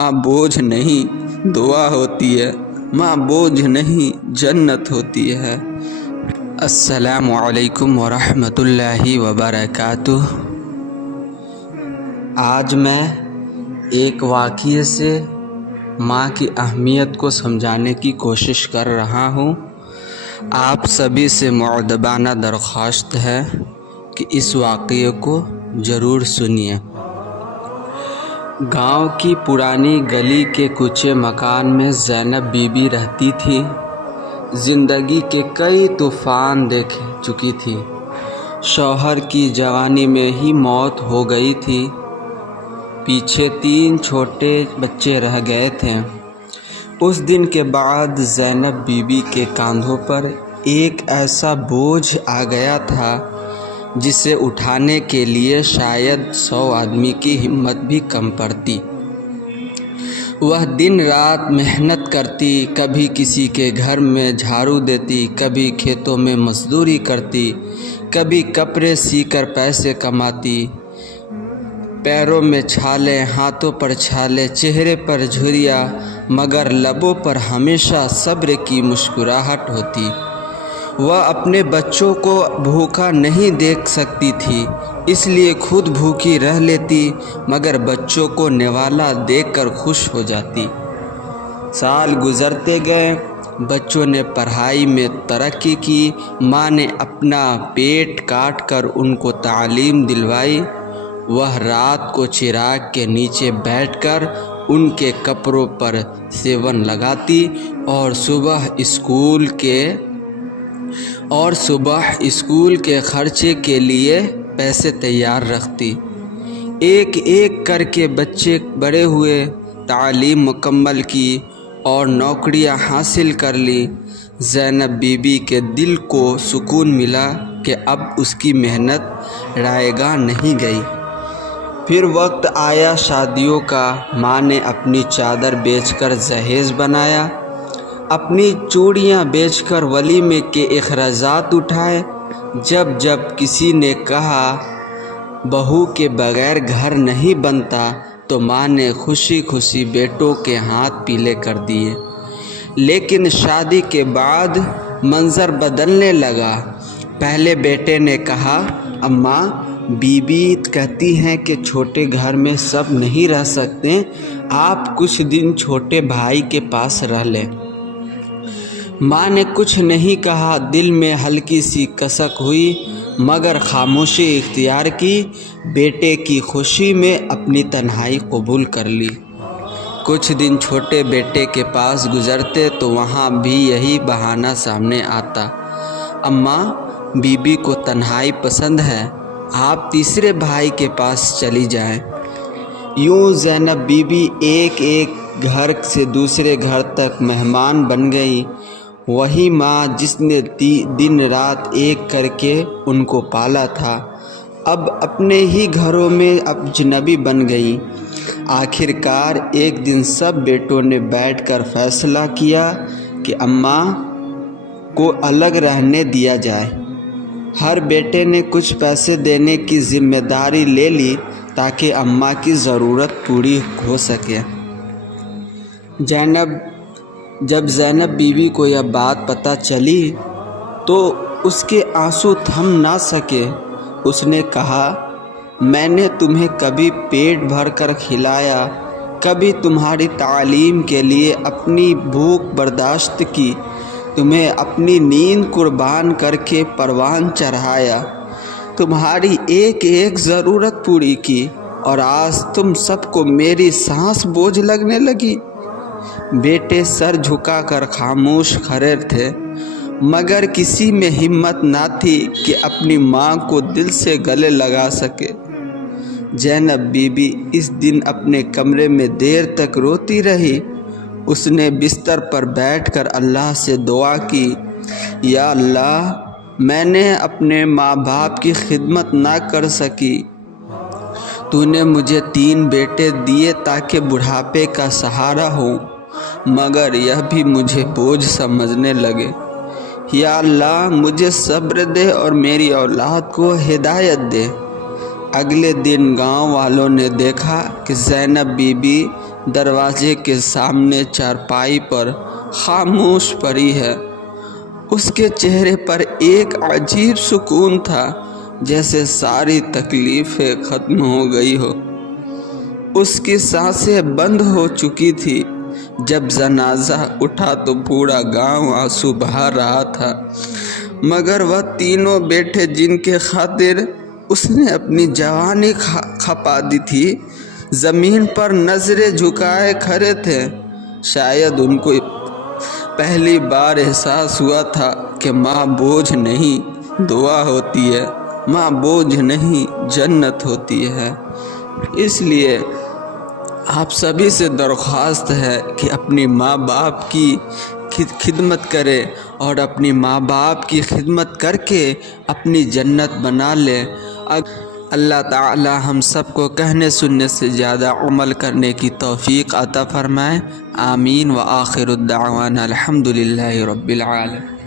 माँ बोझ नहीं दुआ होती है, माँ बोझ नहीं जन्नत होती है। अस्सलामु अलैकुम वरहमतुल्लाहि वबरकातुह। आज मैं एक वाक़ये से माँ की अहमियत को समझाने की कोशिश कर रहा हूँ। आप सभी से मुअद्दबाना दरख्वास्त है कि इस वाक़ये को ज़रूर सुनिए। गांव की पुरानी गली के कूचे मकान में ज़ैनब बीबी रहती थी। ज़िंदगी के कई तूफ़ान देख चुकी थी। शौहर की जवानी में ही मौत हो गई थी। पीछे 3 छोटे बच्चे रह गए थे। उस दिन के बाद ज़ैनब बीबी के कंधों पर एक ऐसा बोझ आ गया था जिसे उठाने के लिए शायद 100 आदमी की हिम्मत भी कम पड़ती। वह दिन रात मेहनत करती, कभी किसी के घर में झाड़ू देती, कभी खेतों में मजदूरी करती, कभी कपड़े सीकर पैसे कमाती। पैरों में छाले, हाथों पर छाले, चेहरे पर झुर्रियाँ, मगर लबों पर हमेशा सब्र की मुस्कुराहट होती। वह अपने बच्चों को भूखा नहीं देख सकती थी, इसलिए खुद भूखी रह लेती, मगर बच्चों को निवाला देखकर खुश हो जाती। साल गुजरते गए, बच्चों ने पढ़ाई में तरक्की की। माँ ने अपना पेट काट कर उनको तालीम दिलवाई। वह रात को चिराग के नीचे बैठकर उनके कपड़ों पर सेवन लगाती और सुबह स्कूल के खर्चे के लिए पैसे तैयार रखती। एक एक करके बच्चे बड़े हुए, तालीम मुकम्मल की और नौकरियां हासिल कर ली। ज़ैनब बीबी के दिल को सुकून मिला कि अब उसकी मेहनत रायगा नहीं गई। फिर वक्त आया शादियों का। माँ ने अपनी चादर बेचकर जहेज बनाया, अपनी चूड़ियाँ बेचकर वलीमे के अखराजात उठाए। जब जब किसी ने कहा बहू के बगैर घर नहीं बनता, तो माँ ने खुशी खुशी बेटों के हाथ पीले कर दिए। लेकिन शादी के बाद मंजर बदलने लगा। पहले बेटे ने कहा, अम्मा बीबी कहती हैं कि छोटे घर में सब नहीं रह सकते, आप कुछ दिन छोटे भाई के पास रह लें। माँ ने कुछ नहीं कहा। दिल में हल्की सी कसक हुई, मगर खामोशी इख्तियार की। बेटे की खुशी में अपनी तन्हाई कबूल कर ली। कुछ दिन छोटे बेटे के पास गुजरते तो वहाँ भी यही बहाना सामने आता, अम्मा बीबी को तन्हाई पसंद है, आप तीसरे भाई के पास चली जाएं। यूँ ज़ैनब बीबी एक एक घर से दूसरे घर तक मेहमान बन गई। वही माँ जिसने दिन रात एक करके उनको पाला था, अब अपने ही घरों में अजनबी बन गई। आखिरकार एक दिन सब बेटों ने बैठकर फैसला किया कि अम्मा को अलग रहने दिया जाए। हर बेटे ने कुछ पैसे देने की जिम्मेदारी ले ली ताकि अम्मा की ज़रूरत पूरी हो सके। जब ज़ैनब बीवी को यह बात पता चली तो उसके आंसू थम ना सके। उसने कहा, मैंने तुम्हें कभी पेट भर कर खिलाया, कभी तुम्हारी तालीम के लिए अपनी भूख बर्दाश्त की, तुम्हें अपनी नींद कुर्बान करके परवान चढ़ाया, तुम्हारी एक एक ज़रूरत पूरी की, और आज तुम सबको मेरी सांस बोझ लगने लगी। बेटे सर झुकाकर खामोश खड़े थे, मगर किसी में हिम्मत ना थी कि अपनी माँ को दिल से गले लगा सके। ज़ैनब बीबी इस दिन अपने कमरे में देर तक रोती रही। उसने बिस्तर पर बैठकर अल्लाह से दुआ की, या अल्लाह मैंने अपने माँ बाप की खिदमत ना कर सकी। तूने मुझे 3 बेटे दिए ताकि बुढ़ापे का सहारा हो, मगर यह भी मुझे बोझ समझने लगे। या अल्लाह मुझे सब्र दे और मेरी औलाद को हिदायत दे। अगले दिन गांव वालों ने देखा कि ज़ैनब बीबी دروازے کے سامنے چارپائی پر خاموش پڑی ہے۔ اس کے چہرے پر ایک عجیب سکون تھا، جیسے ساری تکلیفیں ختم ہو گئی ہو۔ اس کی سانسیں بند ہو چکی تھی۔ جب جنازہ اٹھا تو پورا گاؤں آنسو بہا رہا تھا، مگر وہ تینوں بیٹے جن کے خاطر اس نے اپنی جوانی کھپا دی تھی، زمین پر نظریں جھکائے کھڑے تھے۔ شاید ان کو پہلی بار احساس ہوا تھا کہ ماں بوجھ نہیں دعا ہوتی ہے، ماں بوجھ نہیں جنت ہوتی ہے۔ اس لیے آپ سبھی سے درخواست ہے کہ اپنی ماں باپ کی خدمت کرے، اور اپنی ماں باپ کی خدمت کر کے اپنی جنت بنا لے۔ اللہ تعالی ہم سب کو کہنے سننے سے زیادہ عمل کرنے کی توفیق عطا فرمائے۔ آمین۔ وآخر الدعوانا الحمد للہ رب العالمین۔